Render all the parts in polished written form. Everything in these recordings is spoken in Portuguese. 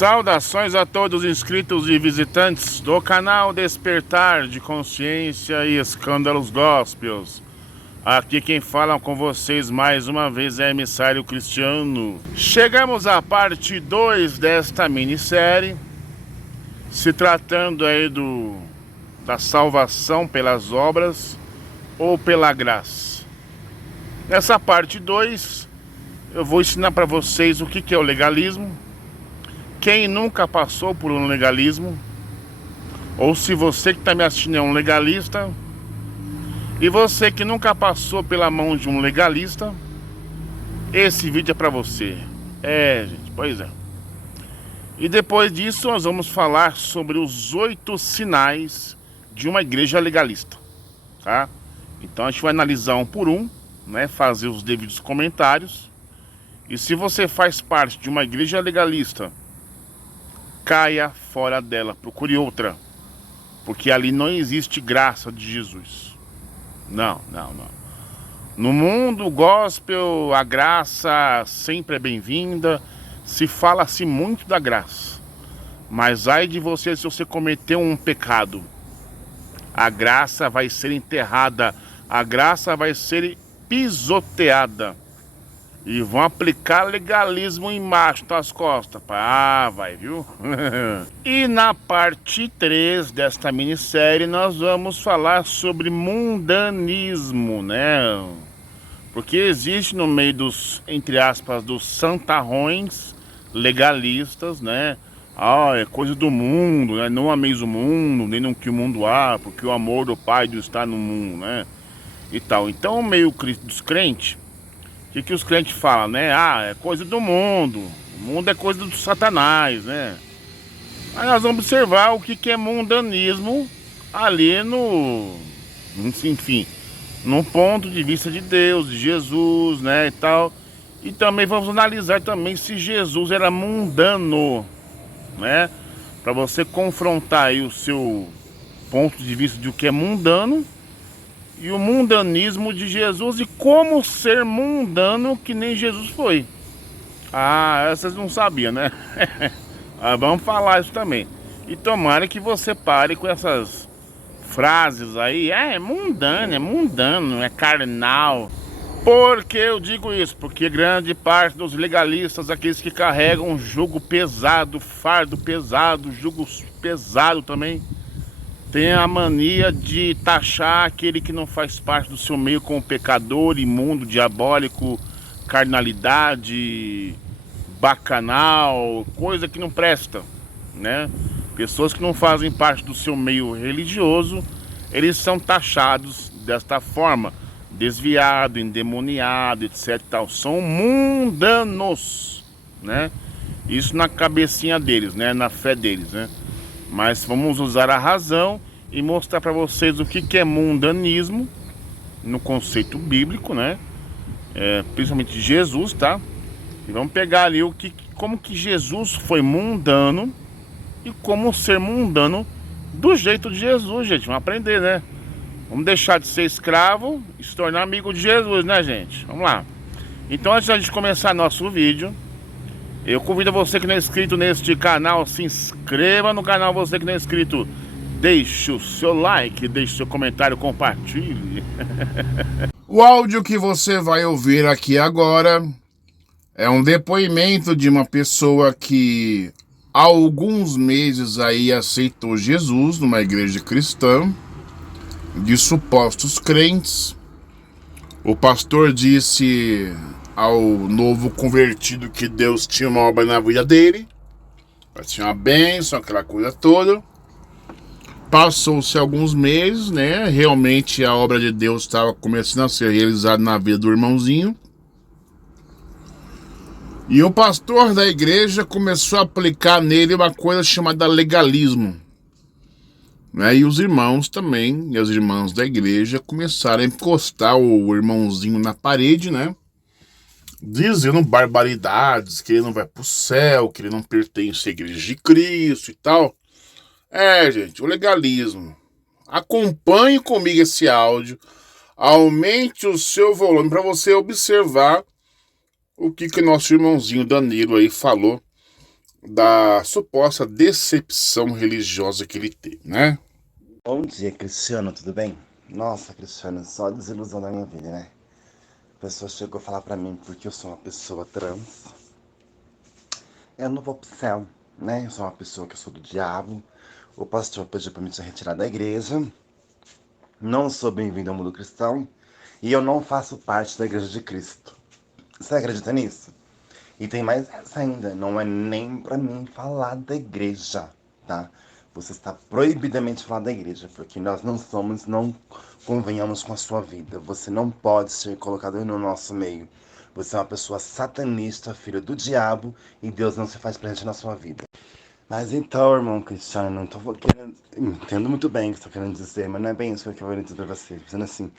Saudações a todos os inscritos e visitantes do canal Despertar de Consciência e Escândalos Gospels. Aqui quem fala com vocês mais uma vez é emissário Cristiano. Chegamos à parte 2 desta minissérie, se tratando aí da salvação pelas obras ou pela graça. Nessa parte 2 eu vou ensinar para vocês o que é o legalismo. Quem nunca passou por um legalismo, ou se você que está me assistindo é um legalista, e você que nunca passou pela mão de um legalista, esse vídeo é para você. Gente, pois é. E depois disso nós vamos falar sobre os 8 sinais de uma igreja legalista, tá? Então a gente vai analisar um por um, né? Fazer os devidos comentários. E se você faz parte de uma igreja legalista, caia fora dela, procure outra, porque ali não existe graça de Jesus. Não. No mundo gospel, a graça sempre é bem-vinda, se fala-se muito da graça, mas ai de você se você cometeu um pecado, a graça vai ser enterrada, a graça vai ser pisoteada. E vão aplicar legalismo embaixo das costas. Vai, viu? E na parte 3 desta minissérie nós vamos falar sobre mundanismo, né? Porque existe no meio dos, entre aspas, dos santarrões legalistas, né? É coisa do mundo, né? Não ameis o mundo, nem no que o mundo há, porque o amor do Pai está no mundo, né? E tal. Então o meio dos crentes, o que os crentes falam, né? É coisa do mundo. O mundo é coisa do Satanás, né? Aí nós vamos observar o que é mundanismo ali enfim, no ponto de vista de Deus, de Jesus, né? E tal. E também vamos analisar também se Jesus era mundano, né? Para você confrontar aí o seu ponto de vista de o que é mundano e o mundanismo de Jesus e como ser mundano que nem Jesus foi. Essas não sabiam, né? Vamos falar isso também. E tomara que você pare com essas frases aí. É mundano, é carnal. Por que eu digo isso? Porque grande parte dos legalistas, aqueles que carregam jugo pesado, fardo pesado, jugo pesado também, tem a mania de taxar aquele que não faz parte do seu meio como pecador, imundo, diabólico, carnalidade, bacanal, coisa que não presta, né? Pessoas que não fazem parte do seu meio religioso, eles são taxados desta forma, desviado, endemoniado, etc. Tal. São mundanos, né? Isso na cabecinha deles, né? Na fé deles, né? Mas vamos usar a razão e mostrar para vocês o que é mundanismo no conceito bíblico, né? Principalmente de Jesus, tá? E vamos pegar ali como que Jesus foi mundano e como ser mundano do jeito de Jesus, gente. Vamos aprender, né? Vamos deixar de ser escravo e se tornar amigo de Jesus, né, gente? Vamos lá. Então, antes de começar nosso vídeo, eu convido você que não é inscrito neste canal, se inscreva no canal. Você que não é inscrito, deixe o seu like, deixe o seu comentário, compartilhe. O áudio que você vai ouvir aqui agora é um depoimento de uma pessoa que há alguns meses aí aceitou Jesus numa igreja cristã, de supostos crentes. O pastor disse ao novo convertido que Deus tinha uma obra na vida dele, tinha uma bênção, aquela coisa toda. Passou-se alguns meses, né? Realmente a obra de Deus estava começando a ser realizada na vida do irmãozinho. E o pastor da igreja começou a aplicar nele uma coisa chamada legalismo, né? E os irmãos também, e as irmãs da igreja começaram a encostar o irmãozinho na parede, né? Dizendo barbaridades, que ele não vai pro céu, que ele não pertence à igreja de Cristo e tal. Gente, o legalismo. Acompanhe comigo esse áudio, aumente o seu volume para você observar o que nosso irmãozinho Danilo aí falou da suposta decepção religiosa que ele teve, né? Bom dia, Cristiano, tudo bem? Nossa, Cristiano, só desilusão da minha vida, né? A pessoa chegou a falar pra mim porque eu sou uma pessoa trans. Eu não vou pro céu, né? Eu sou uma pessoa que eu sou do diabo. O pastor pediu pra me retirar da igreja. Não sou bem-vindo ao mundo cristão. E eu não faço parte da igreja de Cristo. Você acredita nisso? E tem mais essa ainda, não é nem pra mim falar da igreja, tá? Você está proibidamente falar da igreja, porque nós não somos, não convenhamos com a sua vida. Você não pode ser colocado no nosso meio. Você é uma pessoa satanista, filho do diabo, e Deus não se faz presente na sua vida. Mas então, irmão Cristiano, não tô querendo... Entendo muito bem o que você está querendo dizer, mas não é bem isso que eu quero dizer pra você. Dizendo assim,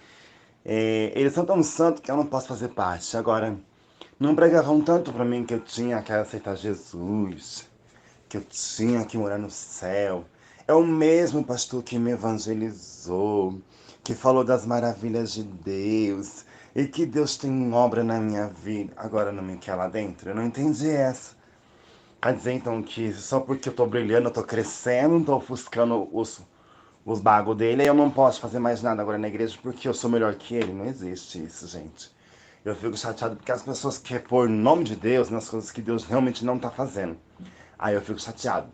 eles são tão santos que eu não posso fazer parte. Agora, não pregavam tanto pra mim que eu tinha que aceitar Jesus, que eu tinha que morar no céu. É o mesmo pastor que me evangelizou, que falou das maravilhas de Deus e que Deus tem obra na minha vida. Agora não me quer lá dentro? Eu não entendi essa. Quer dizer então que só porque eu tô brilhando, eu tô crescendo, tô ofuscando os bagos dele, aí eu não posso fazer mais nada agora na igreja porque eu sou melhor que ele? Não existe isso, gente. Eu fico chateado porque as pessoas querem pôr o nome de Deus nas coisas que Deus realmente não tá fazendo. Aí eu fico chateado.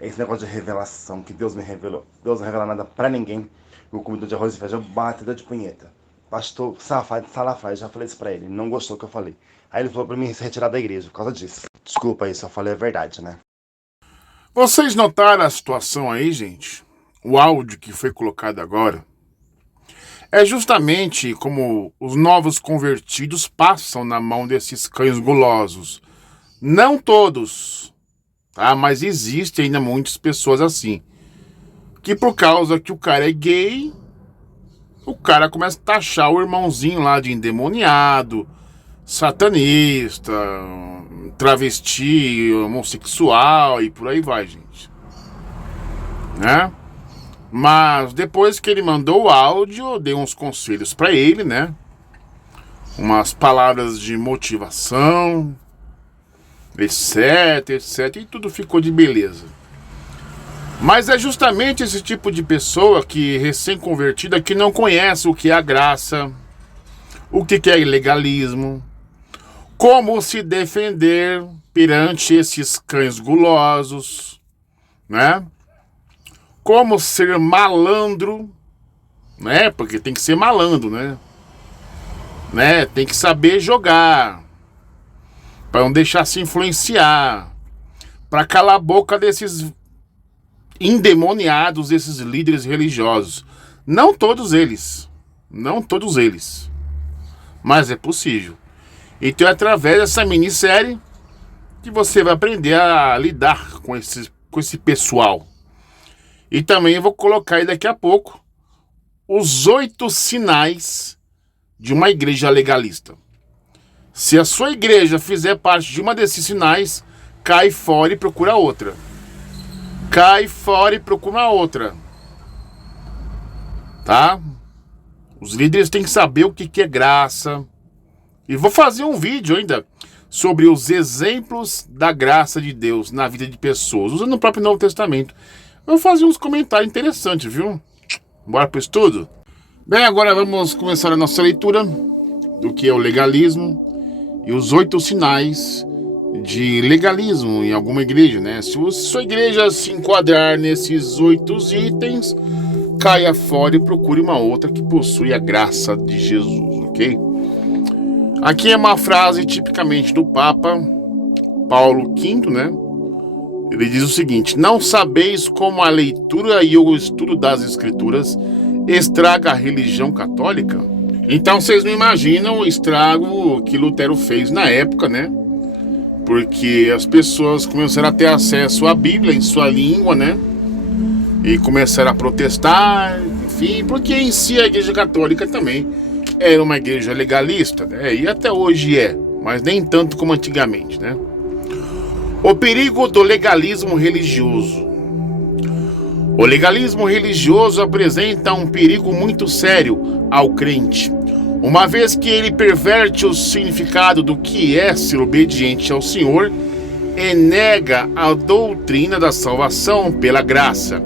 Esse negócio de revelação que Deus me revelou. Deus não revela nada pra ninguém. O comedor de arroz e feijão batida de punheta. Pastor Salafraz, já falei isso pra ele. Não gostou do que eu falei. Aí ele falou pra mim se retirar da igreja por causa disso. Desculpa aí, se eu falei a verdade, né? Vocês notaram a situação aí, gente? O áudio que foi colocado agora é justamente como os novos convertidos passam na mão desses cães gulosos. Não todos, tá? Mas existem ainda muitas pessoas assim. Que por causa que o cara é gay, o cara começa a taxar o irmãozinho lá de endemoniado, satanista, travesti, homossexual e por aí vai, gente. Né? Mas depois que ele mandou o áudio, eu dei uns conselhos pra ele, né? Umas palavras de motivação, etc, etc, e tudo ficou de beleza. Mas é justamente esse tipo de pessoa que recém-convertida que não conhece o que é a graça, o que é legalismo, como se defender perante esses cães gulosos, né? Como ser malandro, né? Porque tem que ser malandro, né? Tem que saber jogar, para não deixar se influenciar, para calar a boca desses endemoniados, esses líderes religiosos. Não todos eles, mas é possível. Então é através dessa minissérie que você vai aprender a lidar com esse pessoal. E também eu vou colocar aí daqui a pouco os 8 sinais de uma igreja legalista. Se a sua igreja fizer parte de uma desses sinais, cai fora e procura outra. Cai fora e procura outra. Tá? Os líderes têm que saber o que é graça. E vou fazer um vídeo ainda sobre os exemplos da graça de Deus na vida de pessoas, usando o próprio Novo Testamento. Eu vou fazer uns comentários interessantes, viu? Bora pro estudo? Bem, agora vamos começar a nossa leitura do que é o legalismo e os 8 sinais de legalismo em alguma igreja, né? Se sua igreja se enquadrar nesses 8 itens, caia fora e procure uma outra que possui a graça de Jesus, ok? Aqui é uma frase tipicamente do Papa Paulo V, né? Ele diz o seguinte: não sabeis como a leitura e o estudo das escrituras estraga a religião católica? Então vocês não imaginam o estrago que Lutero fez na época, né? Porque as pessoas começaram a ter acesso à Bíblia em sua língua, né? E começaram a protestar, enfim, porque em si a Igreja Católica também era uma igreja legalista, né? E até hoje é, mas nem tanto como antigamente, né? O perigo do legalismo religioso. O legalismo religioso apresenta um perigo muito sério ao crente, uma vez que ele perverte o significado do que é ser obediente ao Senhor e nega a doutrina da salvação pela graça.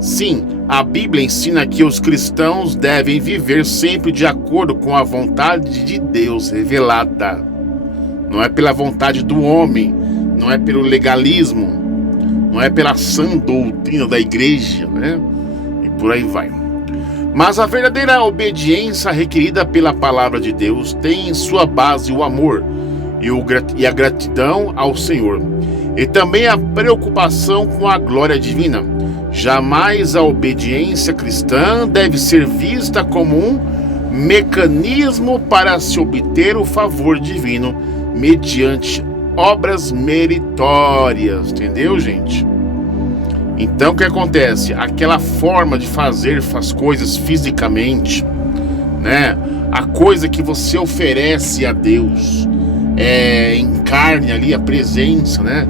Sim, a Bíblia ensina que os cristãos devem viver sempre de acordo com a vontade de Deus revelada. Não é pela vontade do homem, não é pelo legalismo, não é pela sã doutrina da igreja, né? E por aí vai. Mas a verdadeira obediência requerida pela palavra de Deus tem em sua base o amor e a gratidão ao Senhor, e também a preocupação com a glória divina. Jamais a obediência cristã deve ser vista como um mecanismo para se obter o favor divino mediante obras meritórias, entendeu, gente? Então o que acontece? Aquela forma de fazer as coisas fisicamente, né? A coisa que você oferece a Deus, encarne ali a presença, né?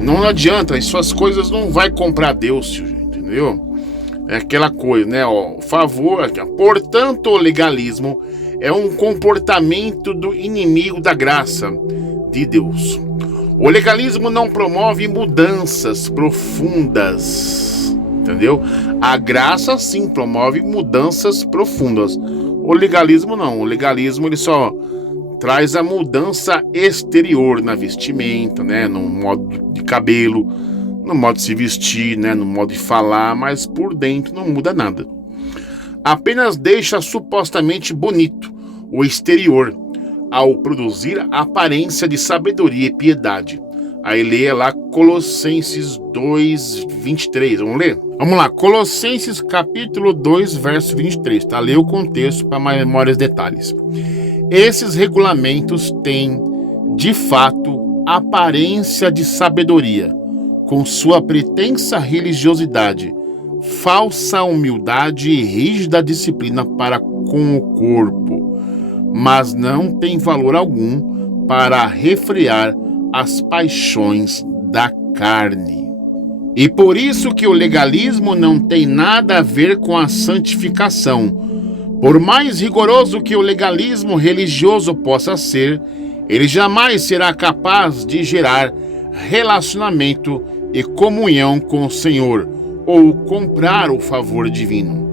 Não adianta, as suas coisas não vai comprar Deus, entendeu? É aquela coisa, né? Favor, portanto, o legalismo é um comportamento do inimigo da graça de Deus. O legalismo não promove mudanças profundas, entendeu? A graça sim promove mudanças profundas. O legalismo não. O legalismo ele só traz a mudança exterior na vestimenta, né? No modo de cabelo, no modo de se vestir, né? No modo de falar, mas por dentro não muda nada. Apenas deixa supostamente bonito o exterior, ao produzir a aparência de sabedoria e piedade. Aí leia lá Colossenses 2, 23. Vamos ler? Vamos lá, Colossenses capítulo 2, verso 23. Tá? Lê o contexto para maiores detalhes. Esses regulamentos têm, de fato, aparência de sabedoria, com sua pretensa religiosidade, falsa humildade e rígida disciplina para com o corpo, mas não tem valor algum para refrear as paixões da carne. E por isso que o legalismo não tem nada a ver com a santificação. Por mais rigoroso que o legalismo religioso possa ser, ele jamais será capaz de gerar relacionamento e comunhão com o Senhor ou comprar o favor divino.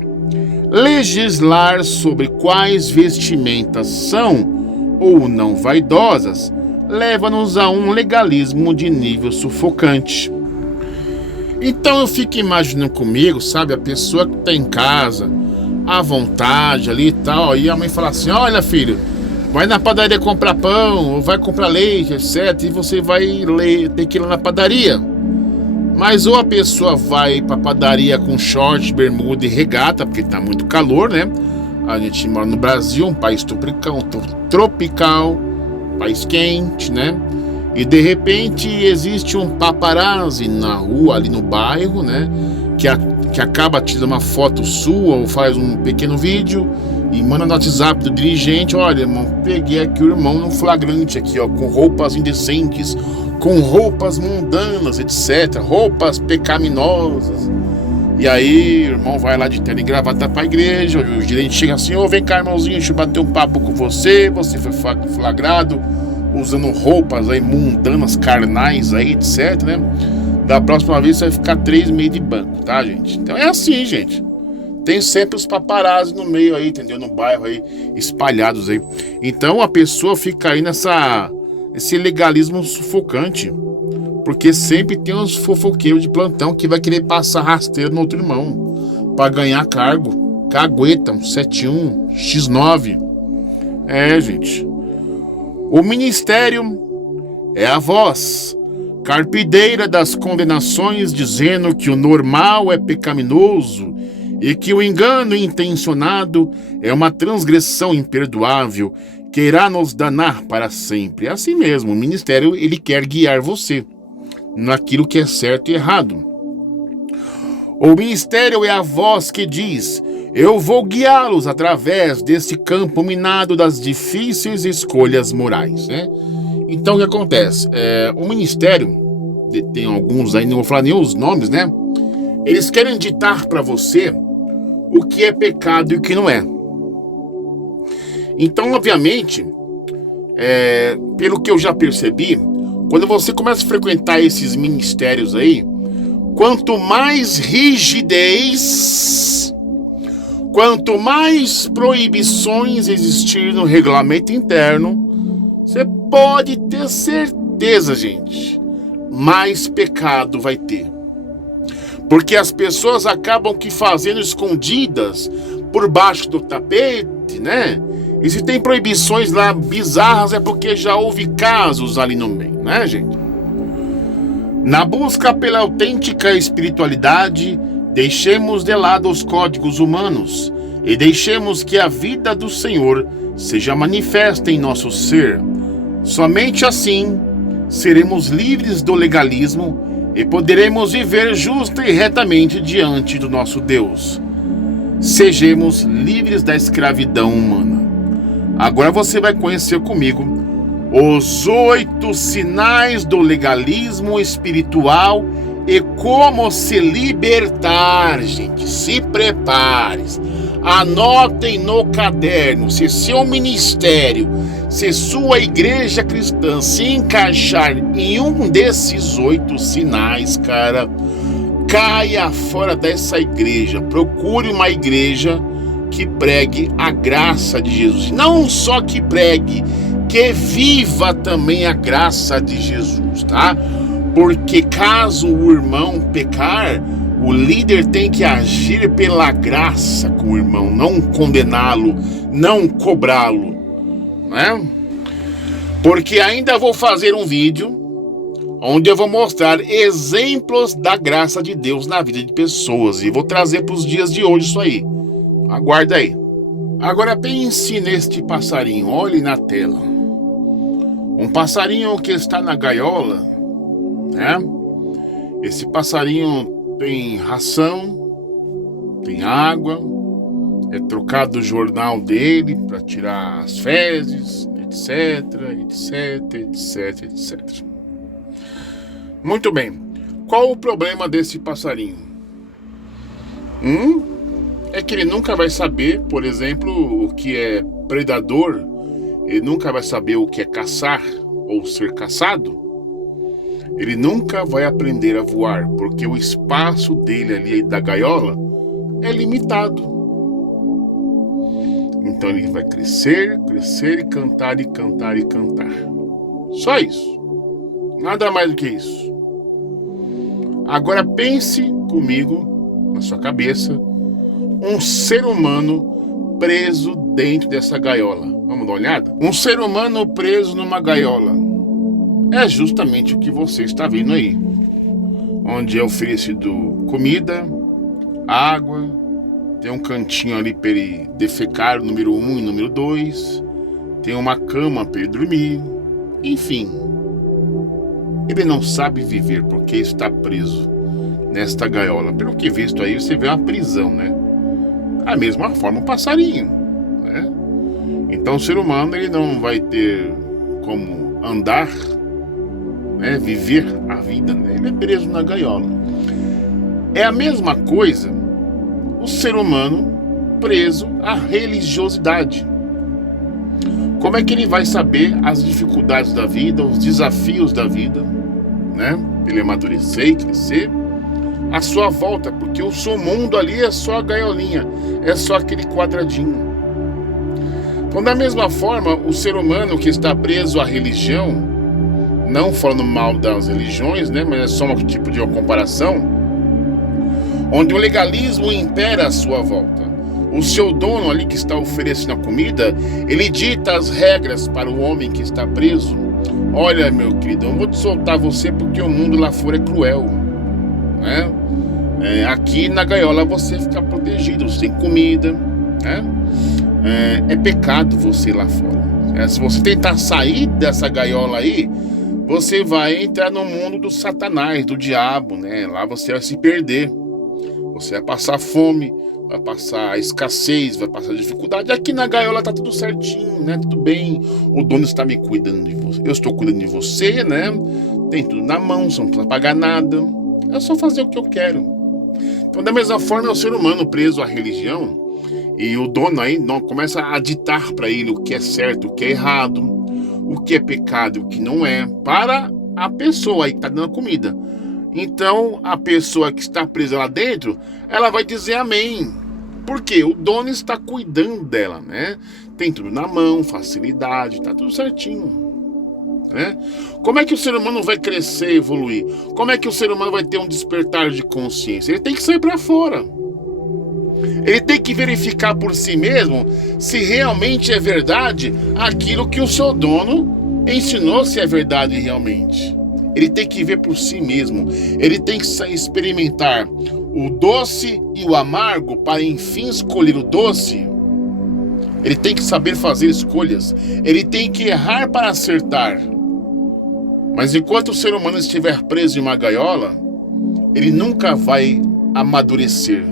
Legislar sobre quais vestimentas são ou não vaidosas leva-nos a um legalismo de nível sufocante. Então eu fico imaginando comigo, sabe, a pessoa que está em casa, à vontade ali e tal, e a mãe fala assim: olha filho, vai na padaria comprar pão, ou vai comprar leite, etc, e você vai ter que ir lá na padaria. Mas ou a pessoa vai pra padaria com short, bermuda e regata, porque tá muito calor, né? A gente mora no Brasil, um país tropical, país quente, né? E de repente existe um paparazzi na rua, ali no bairro, né? Que acaba tirando uma foto sua ou faz um pequeno vídeo e manda no WhatsApp do dirigente: olha, irmão, peguei aqui o irmão no flagrante aqui, ó, com roupas indecentes, com roupas mundanas, etc, roupas pecaminosas. E aí o irmão vai lá de terno e gravata pra igreja, o gerente chega assim: ô, vem cá, irmãozinho, deixa eu bater um papo com você foi flagrado usando roupas aí mundanas, carnais aí, etc, né? Da próxima vez você vai ficar 3 meses de banco, tá, gente? Então é assim, gente. Tem sempre os paparazzi no meio aí, entendeu? No bairro aí, espalhados aí. Então a pessoa fica aí esse legalismo sufocante, porque sempre tem uns fofoqueiros de plantão que vai querer passar rasteiro no outro irmão para ganhar cargo, cagueta, um 71, X9. É, gente. O ministério é a voz carpideira das condenações, dizendo que o normal é pecaminoso e que o engano intencionado é uma transgressão imperdoável que irá nos danar para sempre. É assim mesmo, o ministério ele quer guiar você naquilo que é certo e errado. O ministério é a voz que diz: eu vou guiá-los através desse campo minado das difíceis escolhas morais, né? Então o que acontece? O ministério, tem alguns aí, não vou falar nem os nomes, né? Eles querem ditar para você o que é pecado e o que não é. Então, obviamente, pelo que eu já percebi, Quando você começa a frequentar esses ministérios aí, quanto mais rigidez, quanto mais proibições existir no regulamento interno, você pode ter certeza, gente, mais pecado vai ter. Porque as pessoas acabam que fazendo escondidas por baixo do tapete, né? E se tem proibições lá bizarras é porque já houve casos ali no meio, né, gente? Na busca pela autêntica espiritualidade, deixemos de lado os códigos humanos e deixemos que a vida do Senhor seja manifesta em nosso ser. Somente assim seremos livres do legalismo e poderemos viver justa e retamente diante do nosso Deus. Sejamos livres da escravidão humana. Agora você vai conhecer comigo os 8 sinais do legalismo espiritual e como se libertar, gente. Se prepare. Anotem no caderno. Se seu ministério, se sua igreja cristã se encaixar em um desses 8 sinais, cara, caia fora dessa igreja. Procure uma igreja que pregue a graça de Jesus. Não só que pregue, que viva também a graça de Jesus, tá? Porque caso o irmão pecar, o líder tem que agir pela graça com o irmão, não condená-lo, não cobrá-lo, né? Porque ainda vou fazer um vídeo onde eu vou mostrar exemplos da graça de Deus na vida de pessoas e vou trazer para os dias de hoje isso aí. Aguarda aí. Agora pense neste passarinho, olhe na tela. Um passarinho que está na gaiola, né? Esse passarinho tem ração, tem água, é trocado o jornal dele para tirar as fezes, etc, etc, etc, etc. Muito bem. Qual o problema desse passarinho? É que ele nunca vai saber, por exemplo, o que é predador. Ele nunca vai saber o que é caçar ou ser caçado. Ele nunca vai aprender a voar, porque o espaço dele ali da gaiola é limitado. Então ele vai crescer, crescer e cantar e cantar e cantar. Só isso. Nada mais do que isso. Agora pense comigo, na sua cabeça, um ser humano preso dentro dessa gaiola. Vamos dar uma olhada? Um ser humano preso numa gaiola. É justamente o que você está vendo aí. Onde é oferecido comida, água, tem um cantinho ali para ele defecar, número 1 e número 2. Tem uma cama para ele dormir. Enfim. Ele não sabe viver porque está preso nesta gaiola. Pelo que visto aí, você vê uma prisão, né? Da mesma forma, um passarinho, né? Então o ser humano ele não vai ter como andar, né? Viver a vida, né? Ele é preso na gaiola. É a mesma coisa o ser humano preso à religiosidade. Como é que ele vai saber as dificuldades da vida, os desafios da vida, né? Ele amadurecer e crescer à sua volta, porque o seu mundo ali é só a gaiolinha, é só aquele quadradinho. Então, da mesma forma, o ser humano que está preso à religião, não falando mal das religiões, né? Mas é só um tipo de comparação, onde o legalismo impera à sua volta. O seu dono ali que está oferecendo a comida, ele dita as regras para o homem que está preso. Olha, meu querido, eu vou te soltar você porque o mundo lá fora é cruel, né? Aqui na gaiola você fica protegido, você tem comida, né? É pecado você ir lá fora. Se você tentar sair dessa gaiola aí, você vai entrar no mundo do Satanás, do diabo, né? Lá você vai se perder. Você vai passar fome, vai passar escassez, vai passar dificuldade. Aqui na gaiola tá tudo certinho, né? Tudo bem. O dono está me cuidando de você. Eu estou cuidando de você, né? Tem tudo na mão, você não precisa pagar nada. É só fazer o que eu quero. Então, da mesma forma, é o ser humano preso à religião. E o dono aí não, começa a ditar para ele o que é certo, o que é errado, o que é pecado e o que não é, para a pessoa aí que está dando a comida. Então, a pessoa que está presa lá dentro, ela vai dizer amém. Porque o dono está cuidando dela, né? Tem tudo na mão, facilidade, tá tudo certinho, né? Como é que o ser humano vai crescer, evoluir? Como é que o ser humano vai ter um despertar de consciência? Ele tem que sair para fora. Ele tem que verificar por si mesmo se realmente é verdade aquilo que o seu dono ensinou, se é verdade realmente. Ele tem que ver por si mesmo. Ele tem que experimentar o doce e o amargo para enfim escolher o doce. Ele tem que saber fazer escolhas. Ele tem que errar para acertar. Mas enquanto o ser humano estiver preso em uma gaiola, ele nunca vai amadurecer.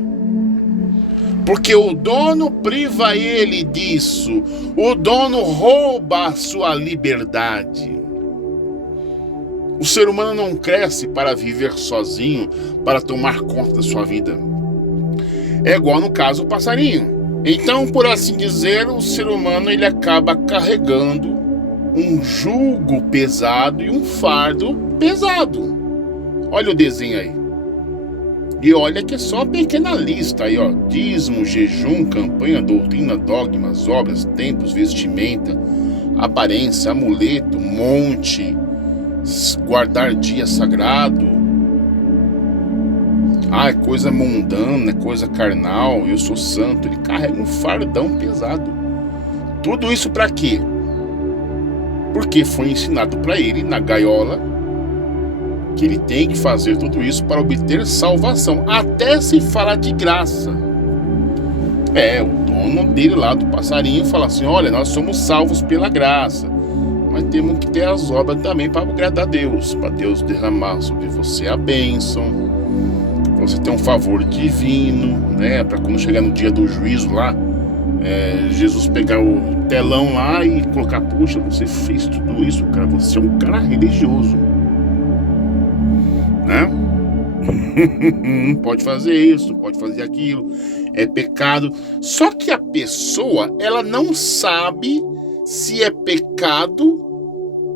Porque o dono priva ele disso. O dono rouba a sua liberdade. O ser humano não cresce para viver sozinho, para tomar conta da sua vida. É igual no caso do passarinho. Então, por assim dizer, o ser humano ele acaba carregando um jugo pesado e um fardo pesado. Olha o desenho aí. E olha que é só uma pequena lista aí, ó. Dízimo, jejum, campanha, doutrina, dogmas, obras, tempos, vestimenta, aparência, amuleto, monte, guardar dia sagrado. Ah, é coisa mundana, é coisa carnal, eu sou santo. Ele carrega um fardão pesado. Tudo isso para quê? Porque foi ensinado para ele na gaiola que ele tem que fazer tudo isso para obter salvação. Até se fala de graça. O dono dele lá do passarinho fala assim: olha, nós somos salvos pela graça, mas temos que ter as obras também para agradar a Deus, para Deus derramar sobre você a bênção, para você ter um favor divino, né? Para quando chegar no dia do juízo lá, Jesus pegar o telão lá e colocar: puxa, você fez tudo isso, cara, você é um cara religioso, né? Não pode fazer isso, não pode fazer aquilo, é pecado. Só que a pessoa, ela não sabe se é pecado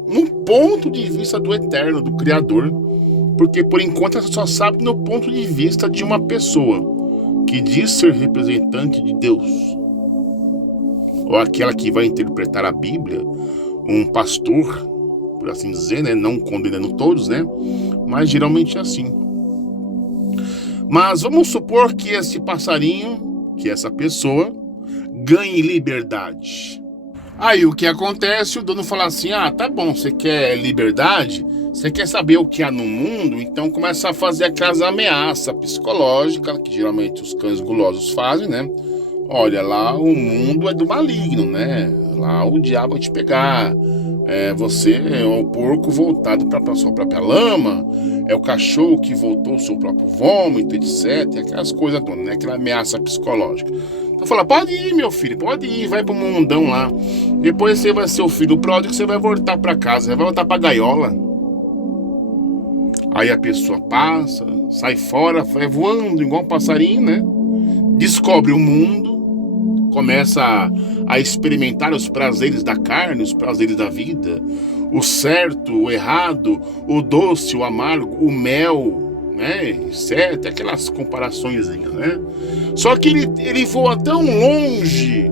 no ponto de vista do Eterno, do Criador, porque por enquanto ela só sabe no ponto de vista de uma pessoa que diz ser representante de Deus, ou aquela que vai interpretar a Bíblia, um pastor, por assim dizer, né? Não condenando todos, né? Mas geralmente é assim. Mas vamos supor que esse passarinho, que essa pessoa, ganhe liberdade. Aí o que acontece? O dono fala assim: ah, tá bom, você quer liberdade? Você quer saber o que há no mundo? Então começa a fazer aquelas ameaças psicológicas que geralmente os cães gulosos fazem, né? Olha, lá o mundo é do maligno, né? Lá o diabo vai te pegar. Você é o porco voltado para a sua própria lama. É o cachorro que voltou ao seu próprio vômito, etc. Aquelas coisas todas, né? Aquela ameaça psicológica. Então fala: pode ir, meu filho, pode ir, vai pro mundão lá. Depois você vai ser o filho pródigo, você vai voltar para casa, você vai voltar pra gaiola. Aí a pessoa passa, sai fora, vai voando igual um passarinho, né? Descobre o mundo, começa a experimentar os prazeres da carne, os prazeres da vida, o certo, o errado, o doce, o amargo, o mel, né? Certo, aquelas comparaçõezinhas, né? Só que ele voa tão longe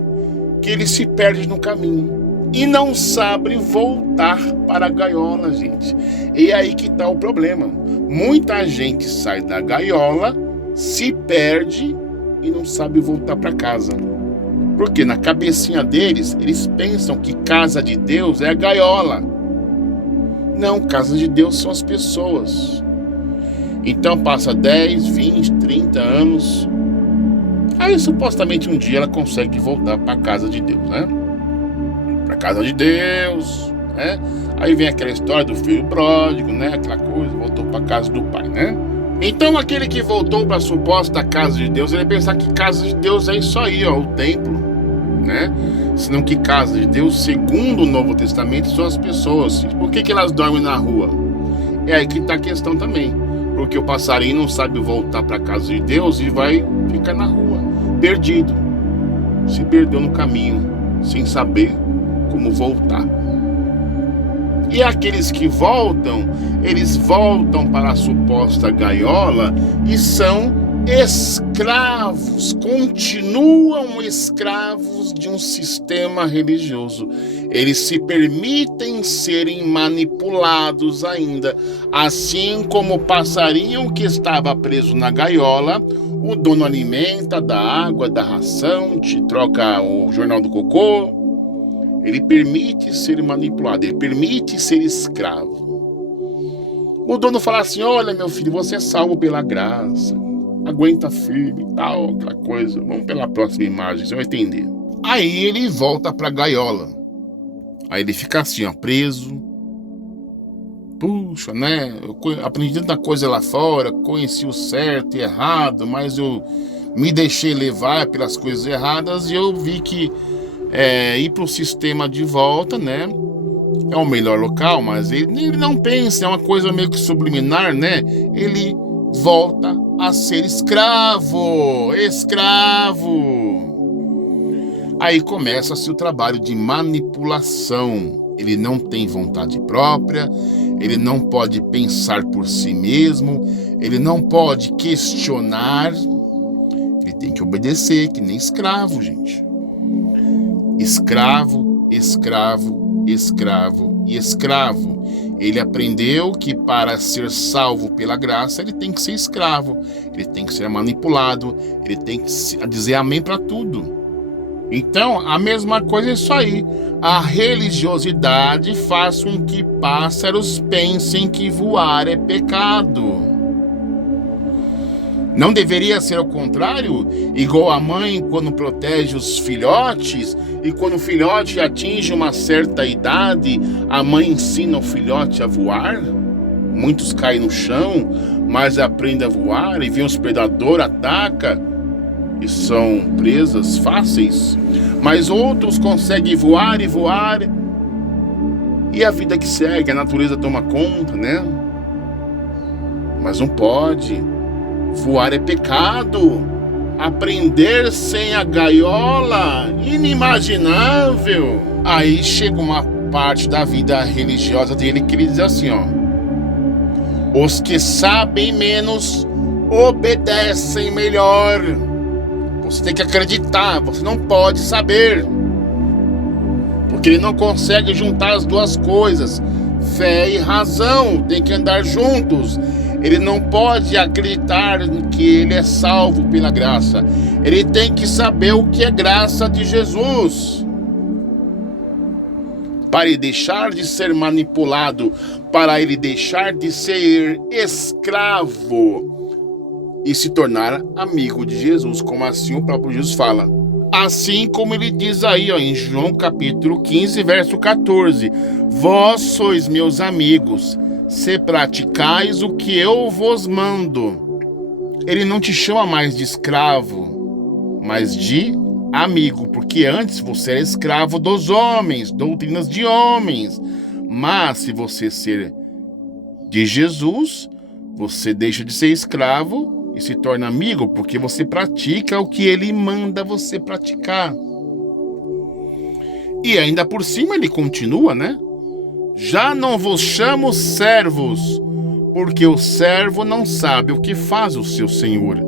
que ele se perde no caminho e não sabe voltar para a gaiola, gente. E é aí que está o problema. Muita gente sai da gaiola, se perde e não sabe voltar para casa. Porque na cabecinha deles, eles pensam que casa de Deus é a gaiola. Não, casa de Deus são as pessoas. Então passa 10, 20, 30 anos. Aí supostamente um dia ela consegue voltar para a casa de Deus, né? Para a casa de Deus, né? Aí vem aquela história do filho pródigo, né? Aquela coisa, voltou para a casa do pai, né? Então aquele que voltou para a suposta casa de Deus, ele pensa que casa de Deus é isso aí, ó, o templo, né? Senão que casa de Deus, segundo o Novo Testamento, são as pessoas. Por que elas dormem na rua? É aí que está a questão também. Porque o passarinho não sabe voltar para a casa de Deus e vai ficar na rua, perdido. Se perdeu no caminho, sem saber como voltar. E aqueles que voltam, eles voltam para a suposta gaiola e são escravos, continuam escravos de um sistema religioso. Eles se permitem serem manipulados ainda, assim como o passarinho que estava preso na gaiola. O dono alimenta, dá água, dá ração, te troca o jornal do cocô. Ele permite ser manipulado, ele permite ser escravo. O dono fala assim: olha, meu filho, você é salvo pela graça, aguenta firme e tal, aquela coisa. Vamos pela próxima imagem, você vai entender. Aí ele volta pra gaiola. Aí ele fica assim, ó, preso. Puxa, né? Eu aprendi tanta coisa lá fora, conheci o certo e errado, mas eu me deixei levar pelas coisas erradas e eu vi que ir pro sistema de volta, né? É o melhor local, mas ele não pensa, é uma coisa meio que subliminar, né? Ele volta a ser escravo. Aí começa-se o trabalho de manipulação. Ele não tem vontade própria, ele não pode pensar por si mesmo, ele não pode questionar, ele tem que obedecer, que nem escravo, gente. Escravo, escravo, escravo e escravo. Ele aprendeu que para ser salvo pela graça, ele tem que ser escravo, ele tem que ser manipulado, ele tem que dizer amém para tudo. Então, a mesma coisa é isso aí. A religiosidade faz com que pássaros pensem que voar é pecado. Não deveria ser o contrário? Igual a mãe quando protege os filhotes, e quando o filhote atinge uma certa idade, a mãe ensina o filhote a voar? Muitos caem no chão, mas aprendem a voar e vem os predadores, ataca e são presas fáceis. Mas outros conseguem voar e voar, e a vida que segue, a natureza toma conta, né? Mas não pode. Voar é pecado. Aprender sem a gaiola, inimaginável. Aí chega uma parte da vida religiosa dele que ele diz assim, ó: os que sabem menos obedecem melhor. Você tem que acreditar, você não pode saber, porque ele não consegue juntar as duas coisas. Fé e razão tem que andar juntos. Ele não pode acreditar que ele é salvo pela graça. Ele tem que saber o que é graça de Jesus, para ele deixar de ser manipulado, para ele deixar de ser escravo e se tornar amigo de Jesus, como assim o próprio Jesus fala. Assim como ele diz aí, ó, em João capítulo 15, verso 14: vós sois meus amigos, se praticais o que eu vos mando. Ele não te chama mais de escravo, mas de amigo, porque antes você era escravo dos homens, doutrinas de homens. Mas se você ser de Jesus, você deixa de ser escravo e se torna amigo, porque você pratica o que ele manda você praticar. E ainda por cima ele continua, né? Já não vos chamo servos, porque o servo não sabe o que faz o seu senhor,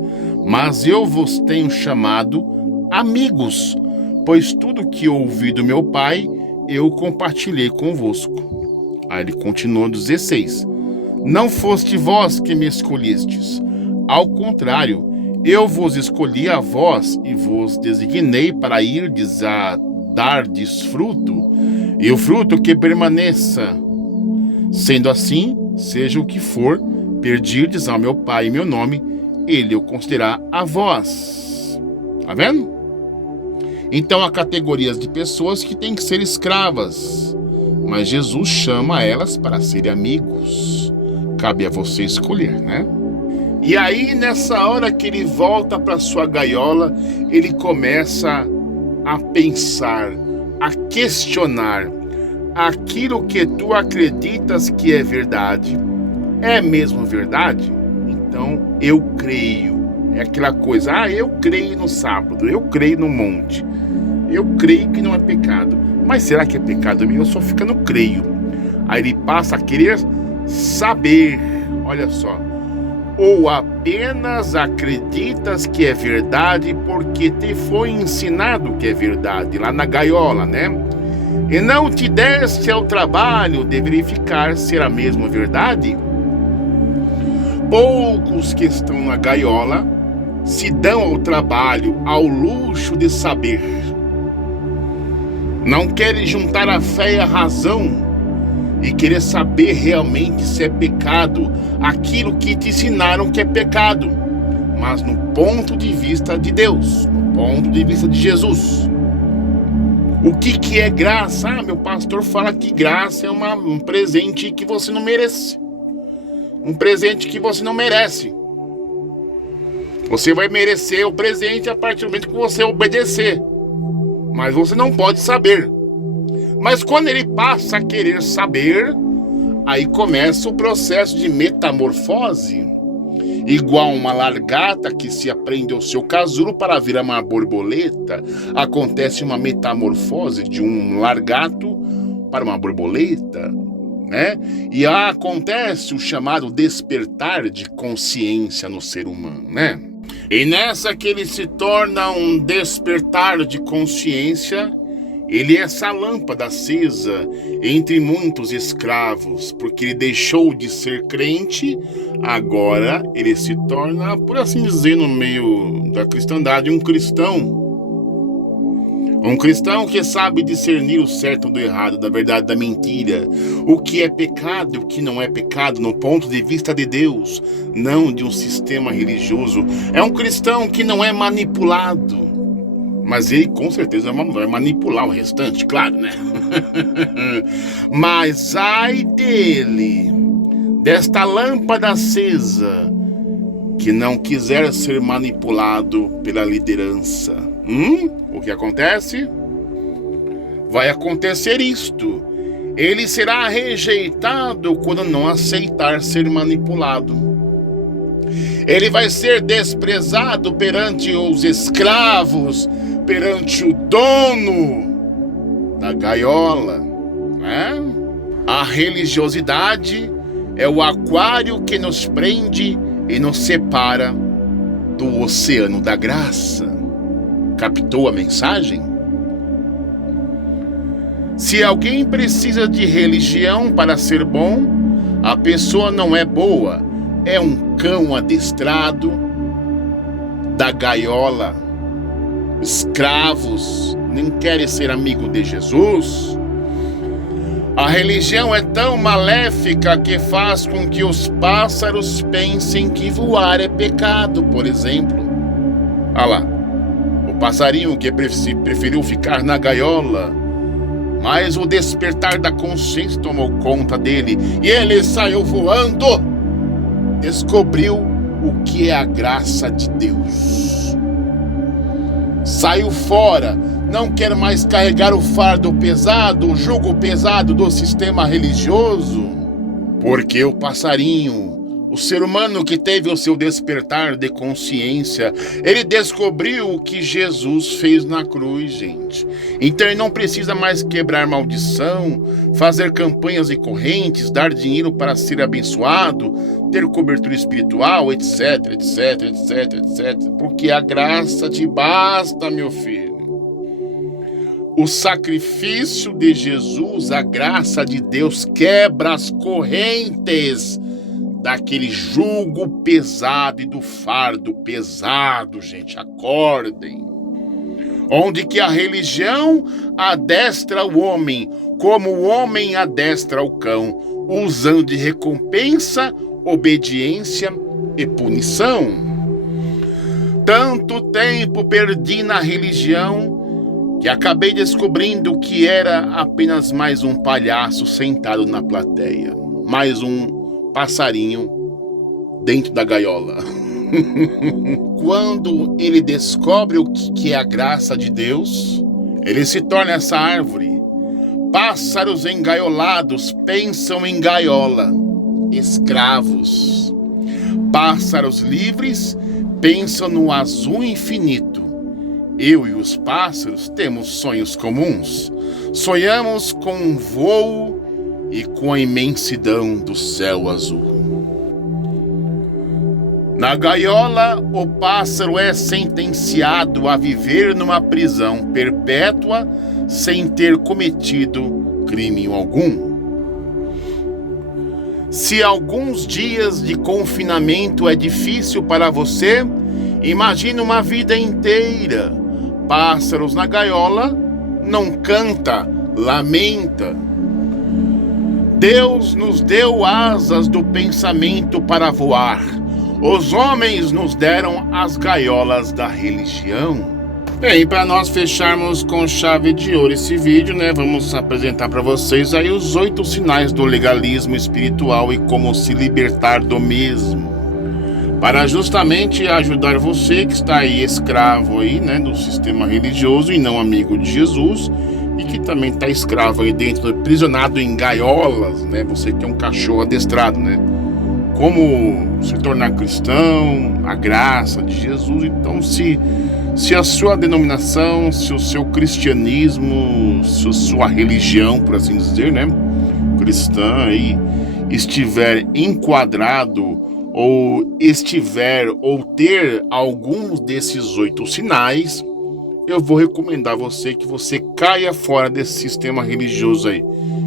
mas eu vos tenho chamado amigos, pois tudo que ouvi do meu Pai, eu compartilhei convosco. Aí ele continua no 16: não foste vós que me escolhestes, ao contrário, eu vos escolhi a vós e vos designei para irdes a dardes fruto, e o fruto que permaneça. Sendo assim, seja o que for, pedirdes ao meu Pai em meu nome, ele o concederá a vós. Tá vendo? Então há categorias de pessoas que têm que ser escravas, mas Jesus chama elas para serem amigos. Cabe a você escolher, né? E aí, nessa hora que ele volta para sua gaiola, ele começa a pensar, a questionar: aquilo que tu acreditas que é verdade, é mesmo verdade? Então eu creio. É aquela coisa: eu creio no sábado, eu creio no monte, eu creio que não é pecado. Mas será que é pecado mesmo? Eu só fico no creio. Aí ele passa a querer saber, olha só. Ou apenas acreditas que é verdade porque te foi ensinado que é verdade, lá na gaiola, né? E não te deste ao trabalho de verificar se era mesmo verdade? Poucos que estão na gaiola se dão ao trabalho, ao luxo de saber. Não querem juntar a fé e a razão e querer saber realmente se é pecado aquilo que te ensinaram que é pecado, mas no ponto de vista de Deus, no ponto de vista de Jesus. O que é graça? Meu pastor fala que graça é um presente que você não merece. Um presente que você não merece. Você vai merecer o presente a partir do momento que você obedecer. Mas você não pode saber. Mas quando ele passa a querer saber, aí começa o processo de metamorfose. Igual uma largata que se aprende ao seu casulo para virar uma borboleta, acontece uma metamorfose de um largato para uma borboleta, né? E acontece o chamado despertar de consciência no ser humano, né? E nessa que ele se torna um despertar de consciência, ele é essa lâmpada acesa entre muitos escravos, porque ele deixou de ser crente, agora ele se torna, por assim dizer, no meio da cristandade, um cristão. Um cristão que sabe discernir o certo do errado, da verdade da mentira, o que é pecado e o que não é pecado no ponto de vista de Deus, não de um sistema religioso. É um cristão que não é manipulado, mas ele com certeza vai manipular o restante, claro, né? Mas ai dele, desta lâmpada acesa, que não quiser ser manipulado pela liderança. O que acontece? Vai acontecer isto. Ele será rejeitado quando não aceitar ser manipulado. Ele vai ser desprezado perante os escravos, perante o dono da gaiola, né? A religiosidade é o aquário que nos prende e nos separa do oceano da graça. Captou a mensagem? Se alguém precisa de religião para ser bom, a pessoa não é boa, é um cão adestrado da gaiola. Escravos nem querem ser amigo de Jesus. A religião é tão maléfica que faz com que os pássaros pensem que voar é pecado, por exemplo. Olha lá, o passarinho que preferiu ficar na gaiola, mas o despertar da consciência tomou conta dele e ele saiu voando. Descobriu o que é a graça de Deus. Saiu fora, não quer mais carregar o fardo pesado, o jugo pesado do sistema religioso, porque o passarinho, o ser humano que teve o seu despertar de consciência, ele descobriu o que Jesus fez na cruz, gente. Então ele não precisa mais quebrar maldição, fazer campanhas e correntes, dar dinheiro para ser abençoado, ter cobertura espiritual, etc, etc, etc, etc. Porque a graça te basta, meu filho. O sacrifício de Jesus, a graça de Deus quebra as correntes daquele jugo pesado e do fardo pesado, gente, acordem. Onde que a religião adestra o homem, como o homem adestra o cão, usando de recompensa, obediência e punição. Tanto tempo perdi na religião que acabei descobrindo que era apenas mais um palhaço sentado na plateia, mais um passarinho dentro da gaiola. Quando ele descobre o que é a graça de Deus, ele se torna essa árvore. Pássaros engaiolados pensam em gaiola, escravos. Pássaros livres pensam no azul infinito. Eu e os pássaros temos sonhos comuns. Sonhamos com um voo e com a imensidão do céu azul. Na gaiola, o pássaro é sentenciado a viver numa prisão perpétua sem ter cometido crime algum. Se alguns dias de confinamento é difícil para você, imagine uma vida inteira. Pássaros na gaiola não canta, lamenta. Deus nos deu asas do pensamento para voar. Os homens nos deram as gaiolas da religião. Bem, para nós fecharmos com chave de ouro esse vídeo, né, vamos apresentar para vocês aí os 8 sinais do legalismo espiritual e como se libertar do mesmo. Para justamente ajudar você que está aí escravo aí, né, do sistema religioso e não amigo de Jesus, e que também está escravo aí dentro, aprisionado em gaiolas, né, você que é um cachorro adestrado, né. Como se tornar cristão, a graça de Jesus. Então, se a sua denominação, se o seu cristianismo, se a sua religião, por assim dizer, né, cristã aí, estiver enquadrado ou ter alguns desses 8 sinais, eu vou recomendar a você que você caia fora desse sistema religioso aí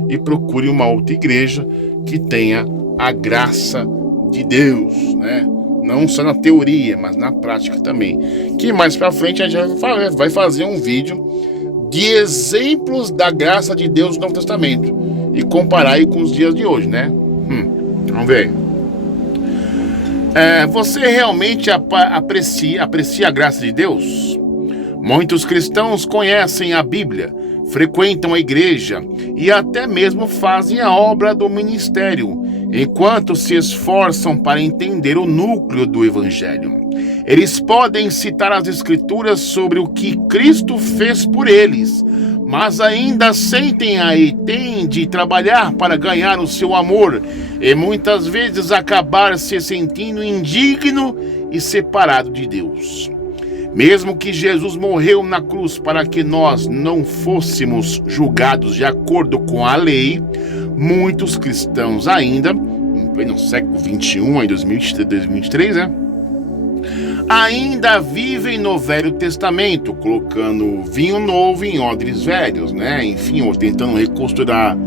e procure uma outra igreja que tenha a graça de Deus, né? Não só na teoria, mas na prática também. Que mais pra frente a gente vai fazer um vídeo de exemplos da graça de Deus no Novo Testamento e comparar aí com os dias de hoje, né? Vamos ver. Você realmente aprecia a graça de Deus? Muitos cristãos conhecem a Bíblia, frequentam a igreja e até mesmo fazem a obra do ministério, enquanto se esforçam para entender o núcleo do Evangelho. Eles podem citar as Escrituras sobre o que Cristo fez por eles, mas ainda sentem e têm de trabalhar para ganhar o seu amor e muitas vezes acabar se sentindo indigno e separado de Deus. Mesmo que Jesus morreu na cruz para que nós não fôssemos julgados de acordo com a lei, muitos cristãos ainda, em pleno século XXI, em 2023, né, ainda vivem no Velho Testamento, colocando vinho novo em odres velhos, né? Enfim, ou tentando recosturar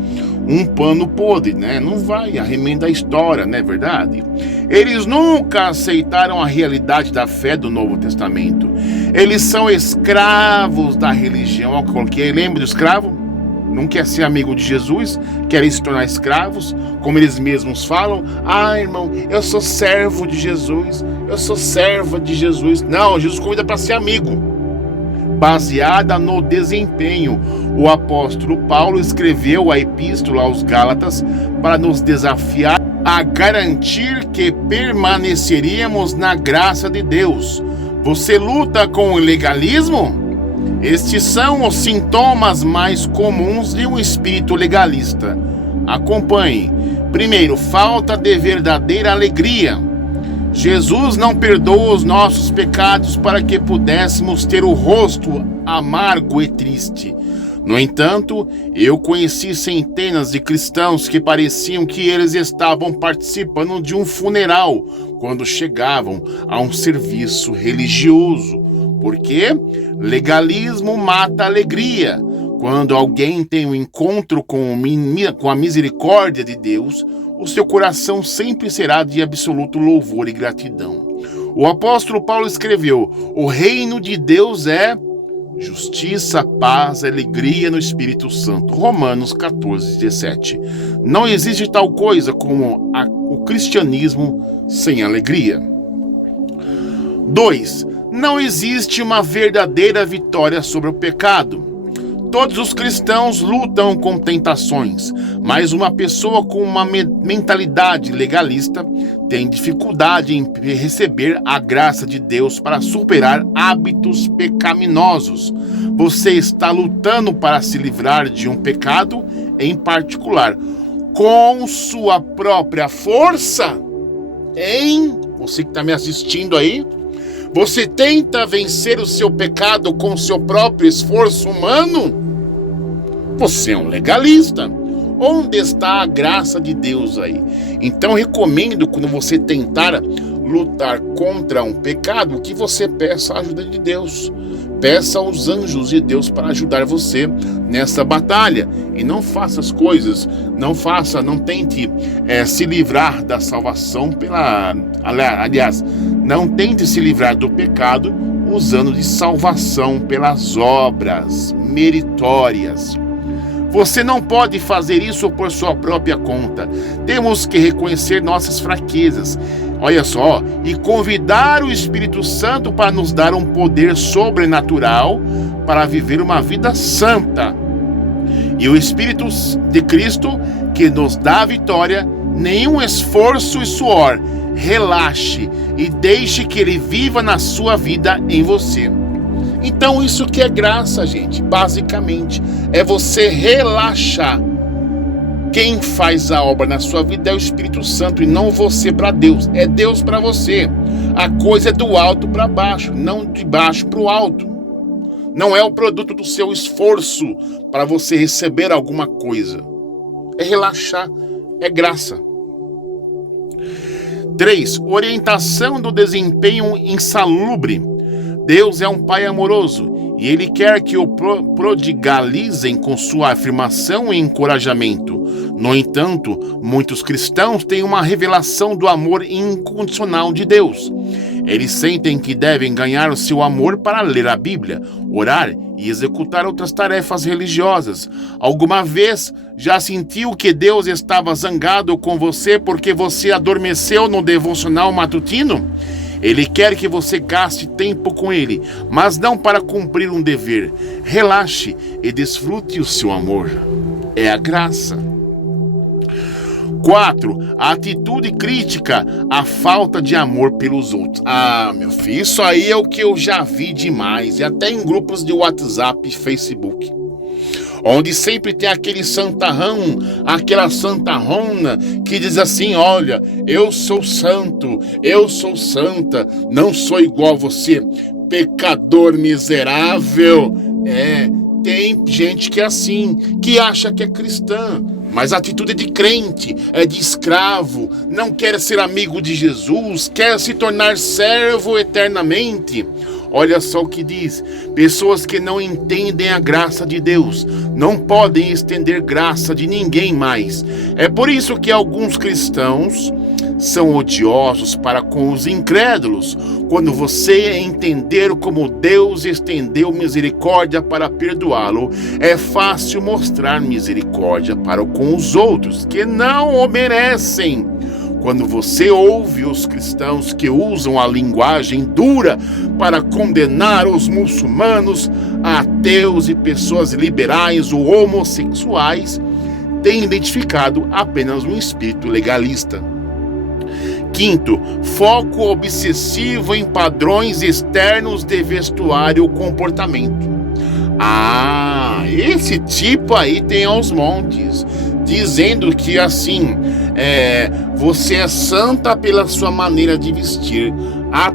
um pano podre, né? Não vai arremendar a história, não é verdade? Eles nunca aceitaram a realidade da fé do Novo Testamento. Eles são escravos da religião. Olha o que eu coloquei. Lembra do escravo? Não quer ser amigo de Jesus, querem se tornar escravos, como eles mesmos falam. Ah, irmão, eu sou servo de Jesus, eu sou serva de Jesus. Não, Jesus convida para ser amigo, baseada no desempenho. O apóstolo Paulo escreveu a epístola aos Gálatas para nos desafiar a garantir que permaneceríamos na graça de Deus. Você luta com o legalismo? Estes são os sintomas mais comuns de um espírito legalista. Acompanhe. Primeiro, falta de verdadeira alegria. Jesus não perdoa os nossos pecados para que pudéssemos ter o rosto amargo e triste. No entanto, eu conheci centenas de cristãos que pareciam que eles estavam participando de um funeral quando chegavam a um serviço religioso. Porque legalismo mata a alegria. Quando alguém tem um encontro com a misericórdia de Deus, o seu coração sempre será de absoluto louvor e gratidão. O apóstolo Paulo escreveu: o reino de Deus é justiça, paz, alegria no Espírito Santo. Romanos 14:17. Não existe tal coisa como o cristianismo sem alegria. 2. Não existe uma verdadeira vitória sobre o pecado. Todos os cristãos lutam com tentações, mas uma pessoa com uma mentalidade legalista tem dificuldade em receber a graça de Deus para superar hábitos pecaminosos. Você está lutando para se livrar de um pecado em particular com sua própria força? Você que está me assistindo aí? Você tenta vencer o seu pecado com seu próprio esforço humano? Você é um legalista. Onde está a graça de Deus aí? Então recomendo, quando você tentar lutar contra um pecado, que você peça a ajuda de Deus. Peça aos anjos de Deus para ajudar você nessa batalha. E não faça as coisas, não tente se livrar da salvação aliás, não tente se livrar do pecado usando de salvação pelas obras meritórias. Você não pode fazer isso por sua própria conta. Temos que reconhecer nossas fraquezas. Olha só, e convidar o Espírito Santo para nos dar um poder sobrenatural para viver uma vida santa. E o Espírito de Cristo que nos dá a vitória, nenhum esforço e suor. Relaxe e deixe que Ele viva na sua vida em você. Então isso que é graça, gente, basicamente, é você relaxar. Quem faz a obra na sua vida é o Espírito Santo e não você para Deus, é Deus para você. A coisa é do alto para baixo, não de baixo para o alto. Não é o produto do seu esforço para você receber alguma coisa. É relaxar, é graça. 3. Orientação do desempenho insalubre. Deus é um Pai amoroso e Ele quer que o prodigalizem com sua afirmação e encorajamento. No entanto, muitos cristãos têm uma revelação do amor incondicional de Deus. Eles sentem que devem ganhar o seu amor para ler a Bíblia, orar e executar outras tarefas religiosas. Alguma vez já sentiu que Deus estava zangado com você porque você adormeceu no devocional matutino? Ele quer que você gaste tempo com Ele, mas não para cumprir um dever. Relaxe e desfrute o seu amor. É a graça. 4. A atitude crítica à falta de amor pelos outros. Ah, meu filho, isso aí é o que eu já vi demais, e até em grupos de WhatsApp e Facebook, onde sempre tem aquele santarrão, aquela santarrona que diz assim: olha, eu sou santo, eu sou santa, não sou igual a você, pecador miserável. Tem gente que é assim, que acha que é cristã, mas a atitude é de crente, é de escravo, não quer ser amigo de Jesus, quer se tornar servo eternamente. Olha só o que diz: pessoas que não entendem a graça de Deus não podem estender graça de ninguém mais. É por isso que alguns cristãos são odiosos para com os incrédulos. Quando você entender como Deus estendeu misericórdia para perdoá-lo, é fácil mostrar misericórdia para com os outros que não o merecem. Quando você ouve os cristãos que usam a linguagem dura para condenar os muçulmanos, ateus e pessoas liberais ou homossexuais, tem identificado apenas um espírito legalista. 5. Foco obsessivo em padrões externos de vestuário ou comportamento. Esse tipo aí tem aos montes, dizendo que assim, você é santa pela sua maneira de vestir.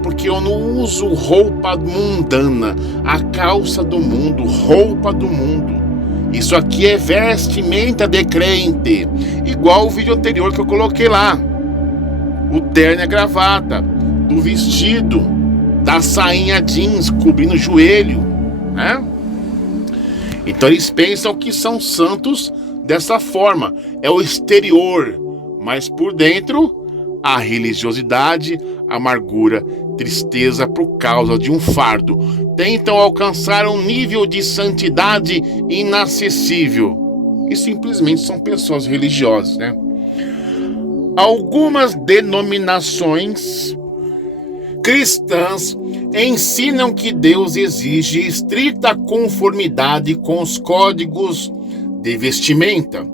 Porque eu não uso roupa mundana, a calça do mundo, roupa do mundo. Isso aqui é vestimenta de crente. Igual o vídeo anterior que eu coloquei lá. O terno e a gravata, do vestido, da sainha jeans cobrindo o joelho, né? Então eles pensam que são santos dessa forma. É o exterior, mas por dentro, a religiosidade, amargura, tristeza por causa de um fardo. Tentam alcançar um nível de santidade inacessível. E simplesmente são pessoas religiosas, né? Algumas denominações cristãs ensinam que Deus exige estrita conformidade com os códigos de vestimenta.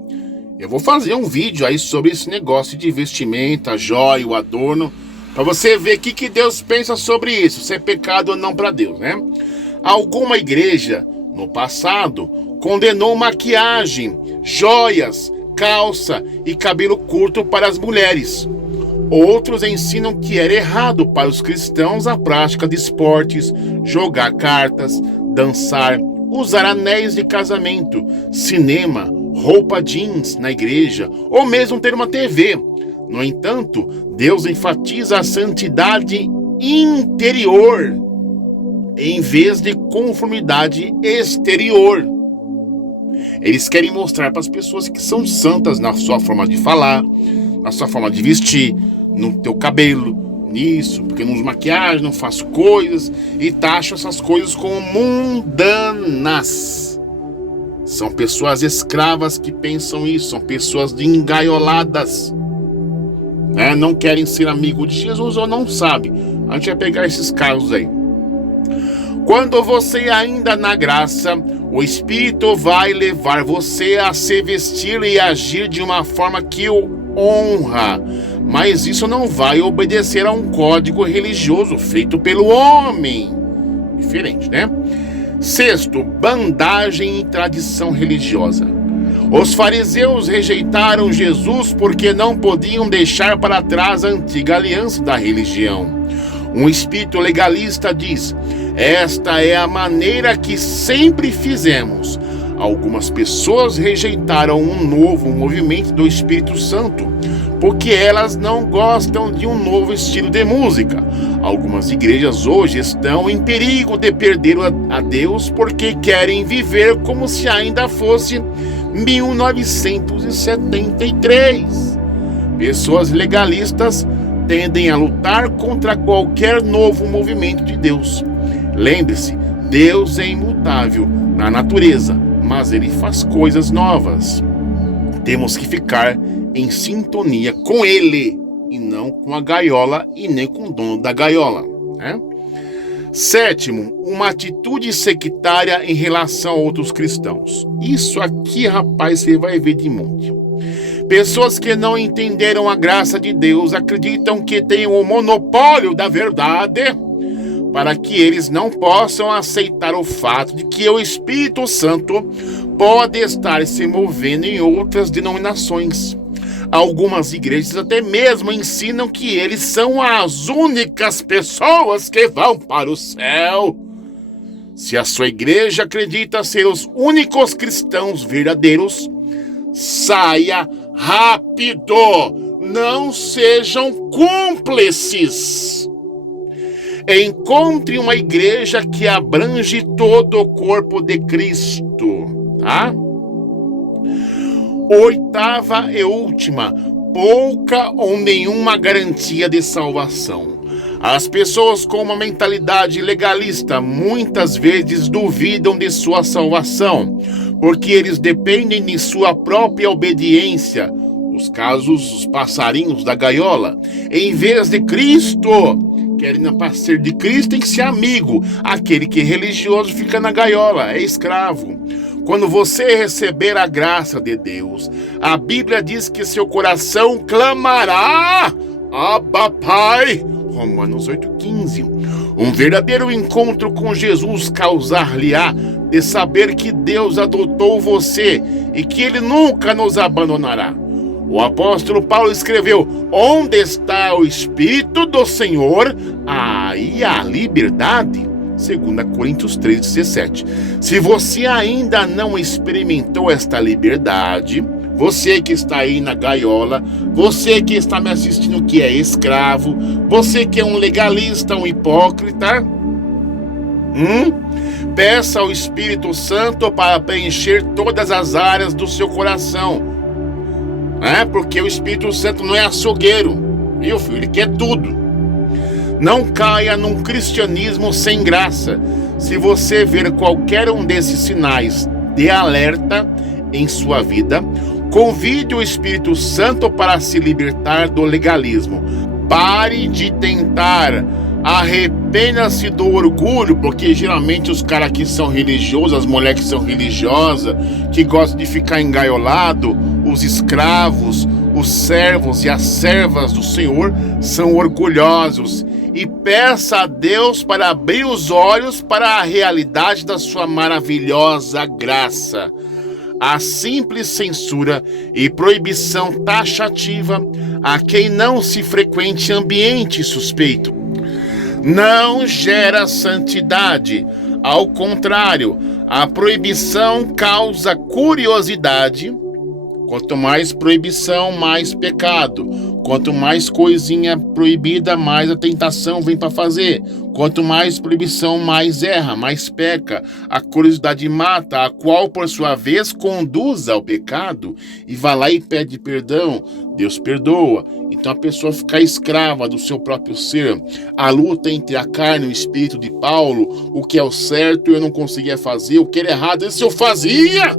Eu vou fazer um vídeo aí sobre esse negócio de vestimenta, joia, o adorno, para você ver o que Deus pensa sobre isso, se é pecado ou não para Deus, né? Alguma igreja, no passado, condenou maquiagem, joias, calça e cabelo curto para as mulheres. Outros ensinam que era errado para os cristãos a prática de esportes, jogar cartas, dançar, usar anéis de casamento, cinema roupa jeans na igreja ou mesmo ter uma TV. No entanto, Deus enfatiza a santidade interior em vez de conformidade exterior. Eles querem mostrar para as pessoas que são santas na sua forma de falar, na sua forma de vestir, no teu cabelo, nisso, porque não uso maquiagem, não faço coisas, e taxam essas coisas como mundanas. São pessoas escravas que pensam isso, são pessoas engaioladas, né? Não querem ser amigo de Jesus ou não sabem. A gente vai pegar esses casos aí. Quando você ainda na graça, o Espírito vai levar você a se vestir e agir de uma forma que o honra, mas isso não vai obedecer a um código religioso feito pelo homem. Diferente, né? Sexto, bandagem e tradição religiosa. Os fariseus rejeitaram Jesus porque não podiam deixar para trás a antiga aliança da religião. Um espírito legalista diz: esta é a maneira que sempre fizemos. Algumas pessoas rejeitaram um novo movimento do Espírito Santo porque elas não gostam de um novo estilo de música. Algumas igrejas hoje estão em perigo de perder a Deus porque querem viver como se ainda fosse 1973. Pessoas legalistas tendem a lutar contra qualquer novo movimento de Deus. Lembre-se, Deus é imutável na natureza, mas Ele faz coisas novas. Temos que ficar em sintonia com Ele, e não com a gaiola e nem com o dono da gaiola, né? Sétimo, uma atitude sectária em relação a outros cristãos. Isso aqui, rapaz, você vai ver de monte. Pessoas que não entenderam a graça de Deus acreditam que têm o monopólio da verdade, para que eles não possam aceitar o fato de que o Espírito Santo pode estar se movendo em outras denominações. Algumas igrejas até mesmo ensinam que eles são as únicas pessoas que vão para o céu. Se a sua igreja acredita ser os únicos cristãos verdadeiros, saia rápido! Não sejam cúmplices! Encontre uma igreja que abrange todo o corpo de Cristo, tá? Oitava e última, pouca ou nenhuma garantia de salvação. As pessoas com uma mentalidade legalista muitas vezes duvidam de sua salvação, porque eles dependem de sua própria obediência. Os casos, os passarinhos da gaiola, em vez de Cristo. Querem ser de Cristo tem que ser amigo. Aquele que é religioso fica na gaiola, é escravo. Quando você receber a graça de Deus, a Bíblia diz que seu coração clamará: Abba, Pai. Romanos 8,15. Um verdadeiro encontro com Jesus causar-lhe-á de saber que Deus adotou você e que Ele nunca nos abandonará. O apóstolo Paulo escreveu: onde está o Espírito do Senhor, aí há liberdade. 2 Coríntios 3,17. Se você ainda não experimentou esta liberdade, você que está aí na gaiola, você que está me assistindo que é escravo, você que é um legalista, um hipócrita, peça ao Espírito Santo para preencher todas as áreas do seu coração. Porque o Espírito Santo não é açougueiro, viu, filho? Ele quer tudo. Não caia num cristianismo sem graça. Se você ver qualquer um desses sinais de alerta em sua vida, convide o Espírito Santo para se libertar do legalismo. Pare de tentar. Arrependa-se do orgulho, porque geralmente os caras que são religiosos, as mulheres que são religiosas, que gostam de ficar engaiolado, os escravos, os servos e as servas do Senhor são orgulhosos. E peça a Deus para abrir os olhos para a realidade da sua maravilhosa graça. A simples censura e proibição taxativa a quem não se frequente ambiente suspeito não gera santidade. Ao contrário, A proibição causa curiosidade. Quanto mais proibição, mais pecado. Quanto mais coisinha proibida, mais a tentação vem para fazer. Quanto mais proibição, mais erra, mais peca. A curiosidade mata, a qual, por sua vez, conduz ao pecado. E vai lá e pede perdão. Deus perdoa. Então a pessoa fica escrava do seu próprio ser. A luta entre a carne e o espírito de Paulo. O que é o certo eu não conseguia fazer. O que era errado, esse eu fazia.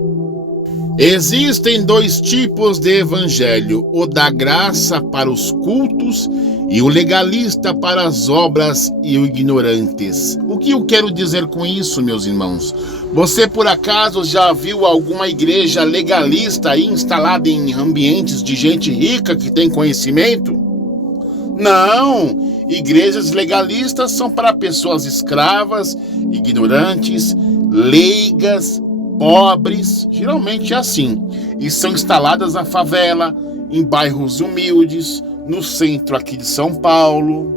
Existem dois tipos de evangelho, o da graça para os cultos e o legalista para as obras e os ignorantes. O que eu quero dizer com isso, meus irmãos? Você por acaso já viu alguma igreja legalista aí instalada em ambientes de gente rica que tem conhecimento? Não! Igrejas legalistas são para pessoas escravas, ignorantes, leigas, pobres, geralmente é assim, e são instaladas na favela, em bairros humildes, no centro aqui de São Paulo.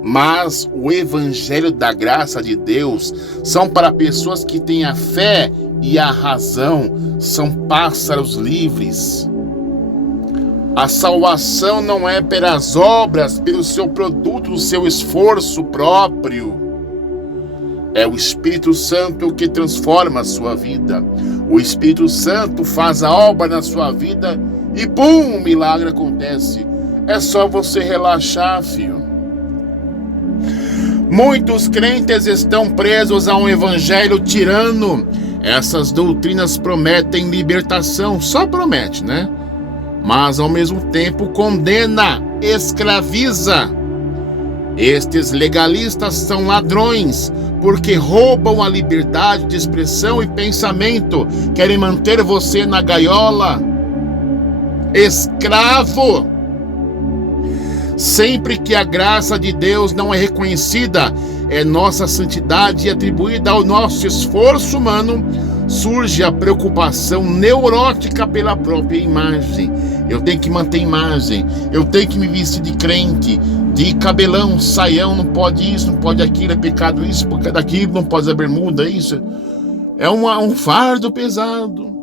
Mas o evangelho da graça de Deus são para pessoas que têm a fé e a razão, são pássaros livres. A salvação não é pelas obras, pelo seu produto, do seu esforço próprio. É o Espírito Santo que transforma a sua vida. O Espírito Santo faz a obra na sua vida e pum, o milagre acontece. É só você relaxar, filho. Muitos crentes estão presos a um evangelho tirano. Essas doutrinas prometem libertação, só promete, né? Mas ao mesmo tempo condena, escraviza. Estes legalistas são ladrões, porque roubam a liberdade de expressão e pensamento, querem manter você na gaiola. Escravo! Sempre que a graça de Deus não é reconhecida, é nossa santidade atribuída ao nosso esforço humano, surge a preocupação neurótica pela própria imagem. Eu tenho que manter imagem, eu tenho que me vestir de crente, de cabelão, saião, não pode isso, não pode aquilo, é pecado isso, pecado aquilo, não pode usar bermuda, isso. É um fardo pesado.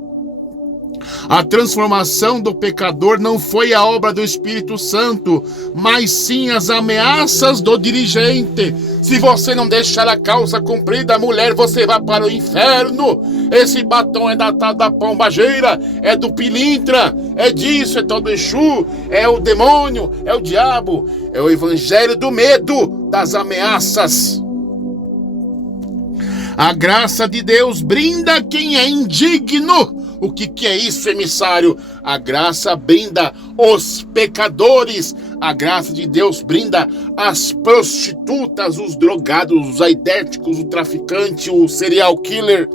A transformação do pecador não foi a obra do Espírito Santo, mas sim as ameaças do dirigente. Se você não deixar a calça comprida, mulher, você vai para o inferno. Esse batom é da pombageira, é do pilintra, é disso, é todo Exu, é o demônio, é o diabo. É o evangelho do medo, das ameaças. A graça de Deus brinda quem é indigno. O que é isso, emissário? A graça brinda os pecadores. A graça de Deus brinda as prostitutas, os drogados, os aidéticos, o traficante, o serial killer.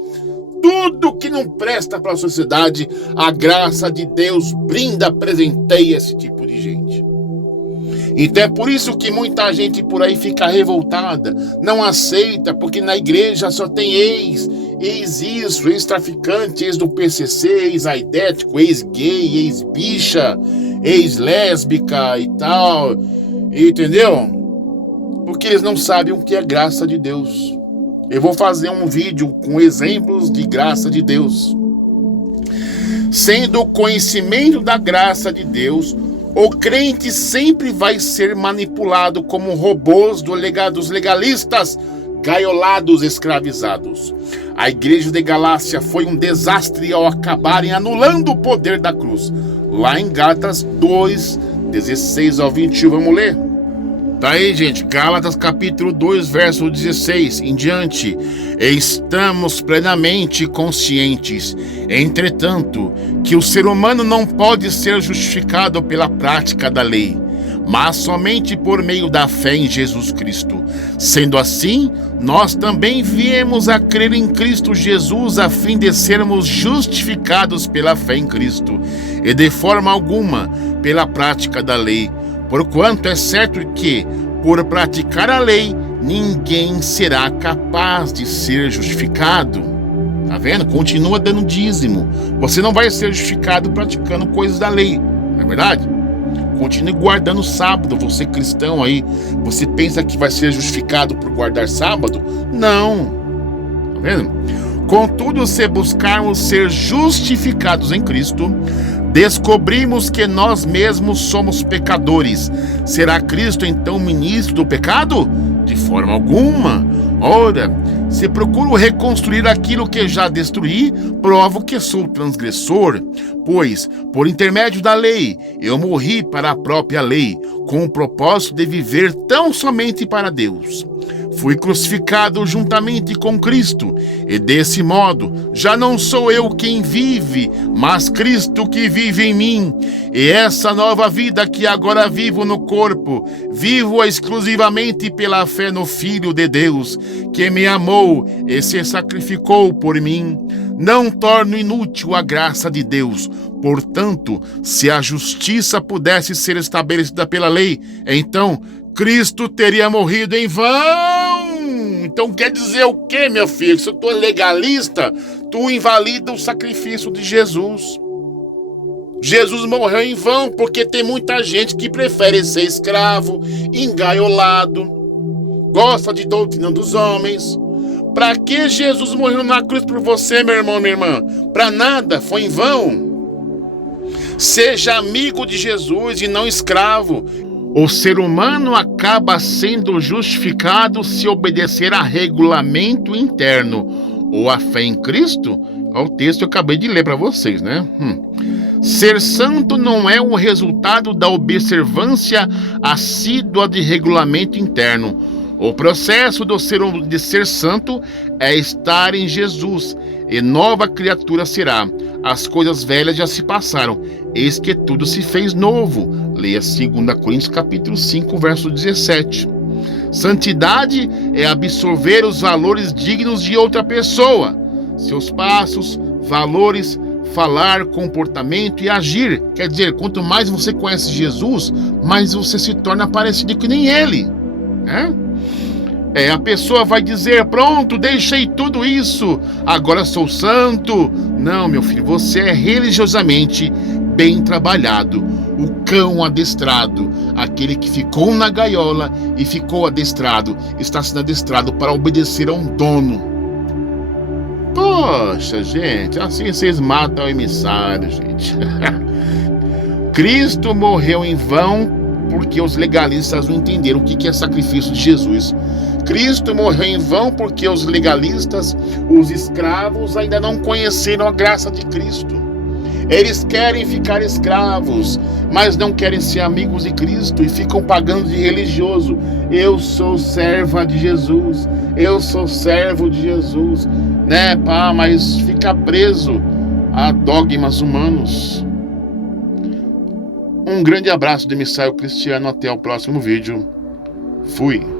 Tudo que não presta para a sociedade, a graça de Deus brinda, presenteia esse tipo de gente. Então é por isso que muita gente por aí fica revoltada, não aceita, porque na igreja só tem ex isso, ex-traficante, ex do PCC, ex-aidético, ex-gay, ex-bicha, ex-lésbica e tal, entendeu? Porque eles não sabem o que é graça de Deus. Eu vou fazer um vídeo com exemplos de graça de Deus. Sendo o conhecimento da graça de Deus, o crente sempre vai ser manipulado como robôs dos legalistas, gaiolados, escravizados. A igreja de Galácia foi um desastre ao acabarem anulando o poder da cruz. Lá em Gálatas 2, 16 ao 21, vamos ler? Tá aí, gente, Gálatas capítulo 2, verso 16 em diante. Estamos plenamente conscientes, entretanto, que o ser humano não pode ser justificado pela prática da lei, mas somente por meio da fé em Jesus Cristo. Sendo assim, nós também viemos a crer em Cristo Jesus a fim de sermos justificados pela fé em Cristo, e de forma alguma pela prática da lei. Porquanto é certo que, por praticar a lei, ninguém será capaz de ser justificado. Tá vendo? Continua dando dízimo. Você não vai ser justificado praticando coisas da lei, não é verdade? Continue guardando sábado. Você cristão aí, você pensa que vai ser justificado por guardar sábado? Não. Tá vendo? Contudo, se buscarmos ser justificados em Cristo, descobrimos que nós mesmos somos pecadores. Será Cristo então ministro do pecado? De forma alguma. Ora, se procuro reconstruir aquilo que já destruí, provo que sou transgressor. Pois, por intermédio da lei, eu morri para a própria lei, com o propósito de viver tão somente para Deus. Fui crucificado juntamente com Cristo, e desse modo, já não sou eu quem vive, mas Cristo que vive em mim. E essa nova vida que agora vivo no corpo, vivo-a exclusivamente pela fé no Filho de Deus, que me amou e se sacrificou por mim. Não torno inútil a graça de Deus. Portanto, se a justiça pudesse ser estabelecida pela lei, então Cristo teria morrido em vão. Então quer dizer o quê, meu filho? Se tu é legalista, tu invalida o sacrifício de Jesus. Jesus morreu em vão porque tem muita gente que prefere ser escravo, engaiolado, gosta de doutrina dos homens. Para que Jesus morreu na cruz por você, meu irmão, minha irmã? Para nada, foi em vão. Seja amigo de Jesus e não escravo. O ser humano acaba sendo justificado se obedecer a regulamento interno ou a fé em Cristo. É o texto que eu acabei de ler para vocês, né? Ser santo não é o resultado da observância assídua de regulamento interno. O processo de ser santo é estar em Jesus, e nova criatura será. As coisas velhas já se passaram, eis que tudo se fez novo. Leia 2 Coríntios capítulo 5, verso 17. Santidade é absorver os valores dignos de outra pessoa, seus passos, valores, falar, comportamento e agir. Quer dizer, quanto mais você conhece Jesus, mais você se torna parecido que nem ele, né? A pessoa vai dizer, pronto, deixei tudo isso, agora sou santo. Não, meu filho, você é religiosamente bem trabalhado. O cão adestrado, aquele que ficou na gaiola e ficou adestrado, está sendo adestrado para obedecer a um dono. Poxa, gente, assim vocês matam o emissário, gente. Cristo morreu em vão porque os legalistas não entenderam o que é sacrifício de Jesus. Cristo morreu em vão porque os legalistas, os escravos, ainda não conheceram a graça de Cristo. Eles querem ficar escravos, mas não querem ser amigos de Cristo e ficam pagando de religioso. Eu sou serva de Jesus, eu sou servo de Jesus, né, pá? Mas fica preso a dogmas humanos. Um grande abraço do emissário Cristiano, até o próximo vídeo. Fui.